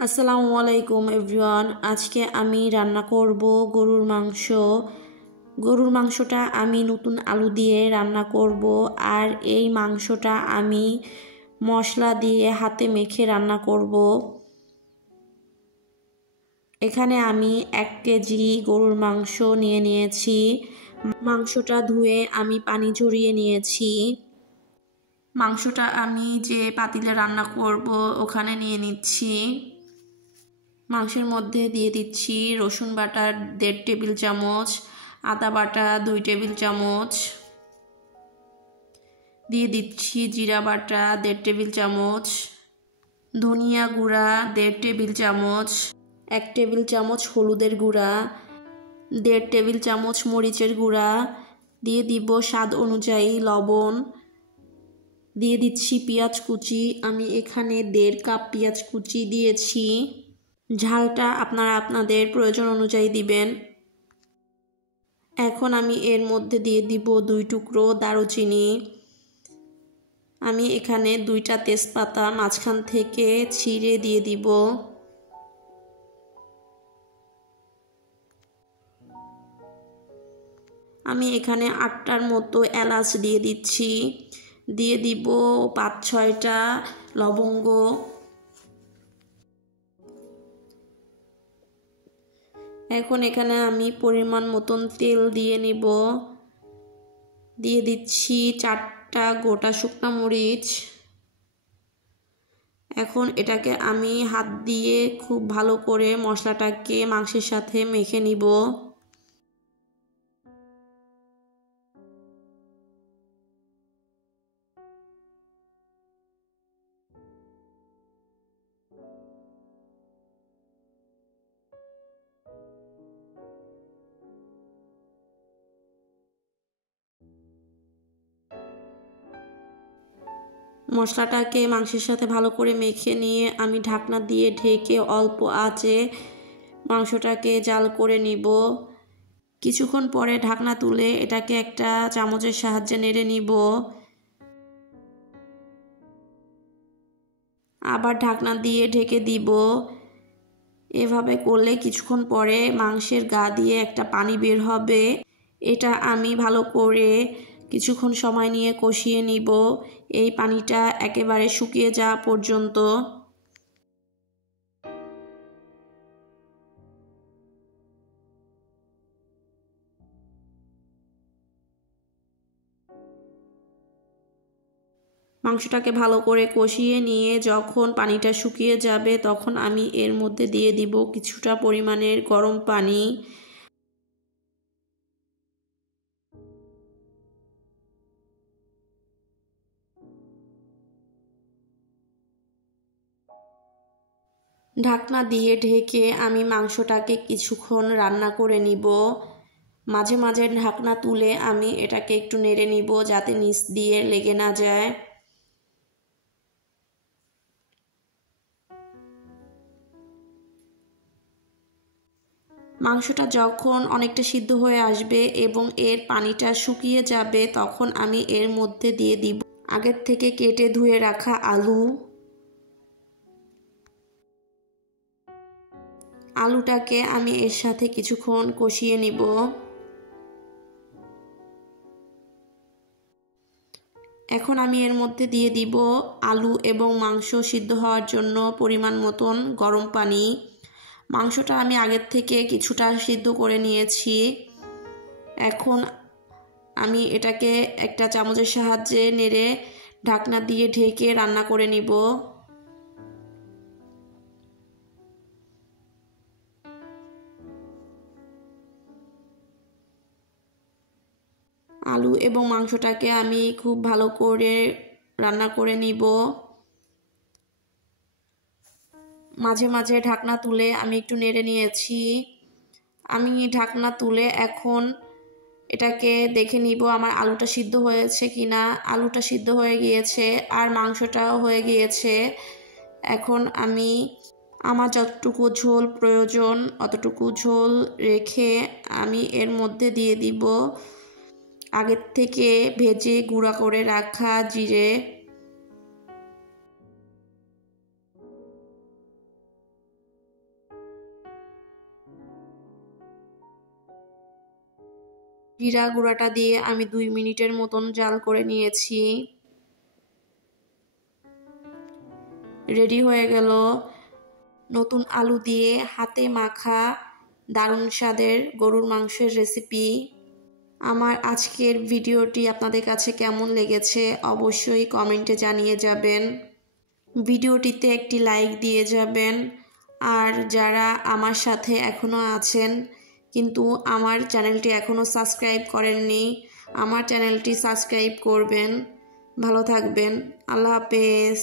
আসসালামু আলাইকুম এভরিওয়ান। আজকে আমি রান্না করব গরুর মাংস। গরুর মাংসটা আমি নতুন আলু দিয়ে রান্না করব, আর এই মাংসটা আমি মশলা দিয়ে হাতে মেখে রান্না করব। এখানে আমি 1 কেজি গরুর মাংস নিয়ে নিয়েছি। মাংসটা ধুয়ে আমি পানি ঝরিয়ে নিয়েছি। মাংসটা আমি যে পাতিলে রান্না করব ওখানে নিয়ে নিচ্ছি। মাংসের মধ্যে দিয়ে দিচ্ছি রসুন বাটা 1.5 টেবিল চামচ, আদা বাটা 2 টেবিল চামচ, দিয়ে দিচ্ছি জিরা বাটা 1.5 টেবিল চামচ, ধনিয়া গুঁড়া 1.5 টেবিল চামচ, 1 টেবিল চামচ হলুদের গুঁড়া, 1.5 টেবিল চামচ মরিচের গুঁড়া, দিয়ে দিব স্বাদ অনুযায়ী লবণ, দিয়ে দিচ্ছি পেঁয়াজ কুচি। আমি এখানে 1.5 কাপ পেঁয়াজ কুচি দিয়েছি। ঝালটা আপনারা আপনাদের প্রয়োজন অনুযায়ী দিবেন। এখন আমি এর মধ্যে দিয়ে দিব 2 টুকরো দারুচিনি। আমি এখানে 2টা তেজপাতা মাঝখান থেকে ছিঁড়ে দিয়ে দিব। আমি এখানে 8টার মতো এলাচ দিয়ে দিচ্ছি। দিয়ে দিব 5-6টা লবঙ্গ। এখন এখানে আমি পরিমাণ মতন তেল দিয়ে নিব। দিয়ে দিচ্ছি 4টা গোটা শুকনা মরিচ। এখন এটাকে আমি হাত দিয়ে খুব ভালো করে মশলাটাকে মাংসের সাথে মেখে নিব। মশলাটাকে মাংসের সাথে ভালো করে মেখে নিয়ে আমি ঢাকনা দিয়ে ঢেকে অল্প আঁচে মাংসটাকে জাল করে নিব। কিছুক্ষণ পরে ঢাকনা তুলে এটাকে একটা চামচের সাহায্যে নেড়ে নিব। আবার ঢাকনা দিয়ে ঢেকে দিব। এভাবে করলে কিছুক্ষণ পরে মাংসের গা দিয়ে একটা পানি বের হবে। এটা আমি ভালো করে কিছুক্ষণ সময় নিয়ে কষিয়ে নিব, এই পানিটা একেবারে শুকিয়ে যাওয়া পর্যন্ত। মাংসটাকে ভালো করে কষিয়ে নিয়ে যখন পানিটা শুকিয়ে যাবে তখন আমি এর মধ্যে দিয়ে দিব কিছুটা পরিমাণের গরম পানি। ঢাকনা দিয়ে ঢেকে আমি মাংসটাকে কিছুক্ষণ রান্না করে নিব। মাঝে মাঝে ঢাকনা তুলে আমি এটাকে একটু নেড়ে নিব যাতে নিচ দিয়ে লেগে না যায়। মাংসটা যখন অনেকটা সিদ্ধ হয়ে আসবে এবং এর পানিটা শুকিয়ে যাবে তখন আমি এর মধ্যে দিয়ে দিব আগের থেকে কেটে ধুয়ে রাখা আলু। আলুটাকে আমি এর সাথে কিছুক্ষণ কষিয়ে নিব। এখন আমি এর মধ্যে দিয়ে দিব আলু এবং মাংস সিদ্ধ হওয়ার জন্য পরিমাণ মতন গরম পানি। মাংসটা আমি আগের থেকে কিছুটা সিদ্ধ করে নিয়েছি। এখন আমি এটাকে একটা চামচের সাহায্যে নেড়ে ঢাকনা দিয়ে ঢেকে রান্না করে নিব। আলু এবং মাংসটাকে আমি খুব ভালো করে রান্না করে নিব। মাঝে মাঝে ঢাকনা তুলে আমি একটু নেড়ে নিয়েছি। আমি ঢাকনা তুলে এখন এটাকে দেখে নিব আমার আলুটা সিদ্ধ হয়েছে কিনা। আলুটা সিদ্ধ হয়ে গিয়েছে আর মাংসটাও হয়ে গিয়েছে। এখন আমি আমার যতটুকু ঝোল প্রয়োজন অতটুকু ঝোল রেখে আমি এর মধ্যে দিয়ে দিব আগের থেকে ভেজে গুঁড়া করে রাখা জিরে। জিরা গুঁড়াটা দিয়ে আমি 2 মিনিটের মতন জাল করে নিয়েছি। রেডি হয়ে গেল নতুন আলু দিয়ে হাতে মাখা দারুণ স্বাদের গরুর মাংসের রেসিপি। আমার আজকের ভিডিওটি আপনাদের কাছে কেমন লেগেছে অবশ্যই কমেন্টে জানিয়ে যাবেন। ভিডিওটিতে একটি লাইক দিয়ে যাবেন। আর যারা আমার সাথে এখনও আছেন কিন্তু আমার চ্যানেলটি এখনও সাবস্ক্রাইব করেননি, আমার চ্যানেলটি সাবস্ক্রাইব করবেন। ভালো থাকবেন। আল্লাহ হাফেজ।